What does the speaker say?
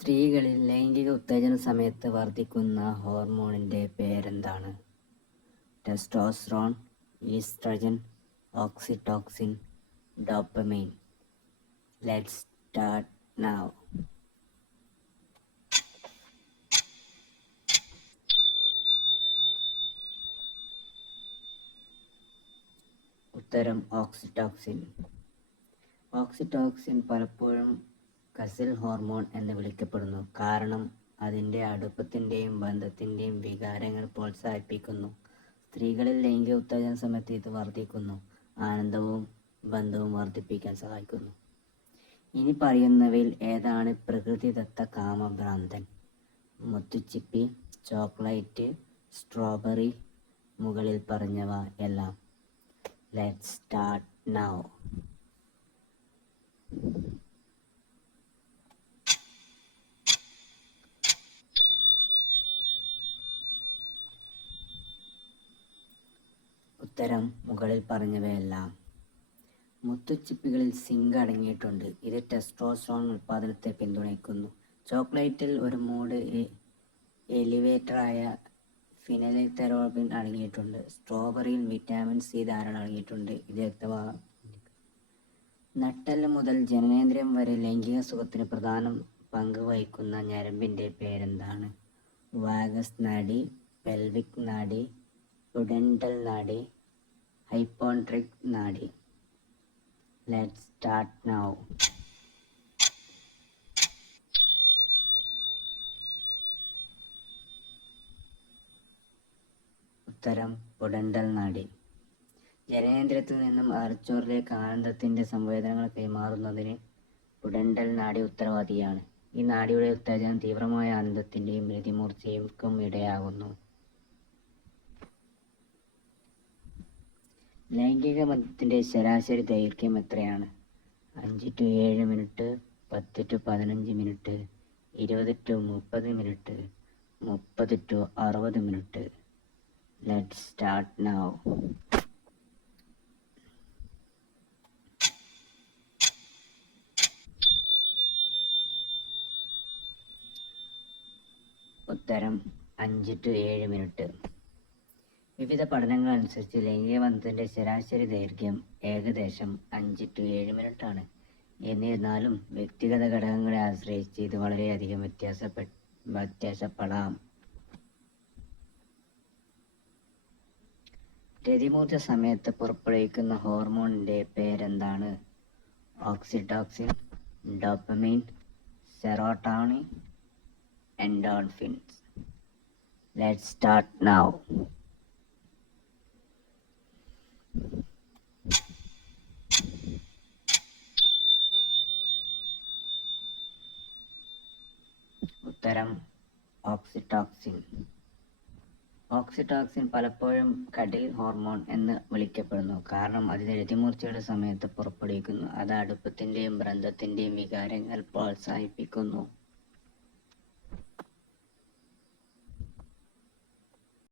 സ്ത്രീകളിൽ ലൈംഗിക ഉത്തേജന സമയത്ത് വർദ്ധിക്കുന്ന ഹോർമോണിൻ്റെ പേരെന്താണ്? Testosterone, oestrogen, oxytocin, dopamine. Let's start now. ഉത്തരം ഓക്സിറ്റോസിൻ. ഓക്സിറ്റോസിൻ പലപ്പോഴും കസിൽ ഹോർമോൺ എന്ന് വിളിക്കപ്പെടുന്നു, കാരണം അതിൻ്റെ അടുപ്പത്തിൻ്റെയും ബന്ധത്തിൻ്റെയും വികാരങ്ങൾ പ്രോത്സാഹിപ്പിക്കുന്നു. സ്ത്രീകളിൽ ലൈംഗിക ഉത്തേജന സമയത്ത് ഇത് വർദ്ധിക്കുന്നു, ആനന്ദവും ബന്ധവും വർദ്ധിപ്പിക്കാൻ സഹായിക്കുന്നു. ഇനി പറയുന്നവയിൽ ഏതാണ് പ്രകൃതിദത്ത കാമഭ്രാന്തൻ? മുത്തുച്ചിപ്പി, ചോക്ലേറ്റ്, സ്ട്രോബെറി, മുകളിൽ പറഞ്ഞവ എല്ലാം. Let's start now. ഉത്തരം മുകളിൽ പറഞ്ഞവയെല്ലാം. മുത്തുച്ചിപ്പികളിൽ സിങ്ക് അടങ്ങിയിട്ടുണ്ട്. ഇത് ടെസ്റ്റോസ്റ്ററോൺ ഉൽപ്പാദനത്തെ പിന്തുണയ്ക്കുന്നു. ചോക്ലേറ്റിൽ ഒരു മൂഡ് എലിവേറ്ററായ ഫിനൈലെത്തനോളിൻ അടങ്ങിയിട്ടുണ്ട്. സ്ട്രോബെറിയിൽ വിറ്റാമിൻ സി ധാരാളം അടങ്ങിയിട്ടുണ്ട്. ഇത് നട്ടെല്ല് മുതൽ ജനനേന്ദ്രിയം വരെ ലൈംഗിക സുഖത്തിന് പ്രധാന പങ്ക് വഹിക്കുന്ന ഞരമ്പിൻ്റെ പേരെന്താണ്? വാഗസ് നാഡി, പെൽവിക് നാഡി, പുഡെൻഡൽ നാഡി, ഹൈപ്പോഡ്രിക് നാഡി. Let's start now. ഉത്തരം പുഡെൻഡൽ നാഡി. ജനനേന്ദ്രിയത്തിൽ നിന്നും തലച്ചോറിലേക്ക് ആനന്ദത്തിൻ്റെ സംവേദനങ്ങൾ കൈമാറുന്നതിന് പുഡെൻഡൽ നാഡി ഉത്തരവാദിയാണ്. ഈ നാഡിയുടെ ഉത്തേജനം തീവ്രമായ ആനന്ദത്തിൻ്റെയും രതിമൂർച്ചയ്ക്കും ഇടയാകുന്നു. ലൈംഗിക ബന്ധത്തിൻ്റെ ശരാശരി ദൈർഘ്യം എത്രയാണ്? 5 to 7 minute, 10 to 15 minute, 20 to 30 minute, 30 to 60 minute. Let's start now. ഉത്തരം 5 to 7 മിനിറ്റ്. വിവിധ പഠനങ്ങൾ അനുസരിച്ച് ലൈംഗിക ബന്ധത്തിൻ്റെ ശരാശരി ദൈർഘ്യം ഏകദേശം 5 to 7 മിനിറ്റാണ്. എന്നിരുന്നാലും വ്യക്തിഗത ഘടകങ്ങളെ ആശ്രയിച്ച് ഇത് വളരെയധികം വ്യത്യാസപ്പെടാം. രതിമൂർച്ച സമയത്ത് പുറപ്പെടുവിക്കുന്ന ഹോർമോണിൻ്റെ പേരെന്താണ്? Oxytocin, dopamine, serotonin, endorphins. Let's start now. ഉത്തരം ഓക്സിറ്റോസിൻ. ഓക്സിറ്റോസിൻ പലപ്പോഴും കടിൽ ഹോർമോൺ എന്ന് വിളിക്കപ്പെടുന്നു, കാരണം അതിന് രതിമൂർച്ചയുടെ സമയത്ത് പുറപ്പെടുവിക്കുന്നു. അത് അടുപ്പത്തിൻ്റെയും ബന്ധത്തിൻ്റെയും വികാരങ്ങൾ പ്രോത്സാഹിപ്പിക്കുന്നു.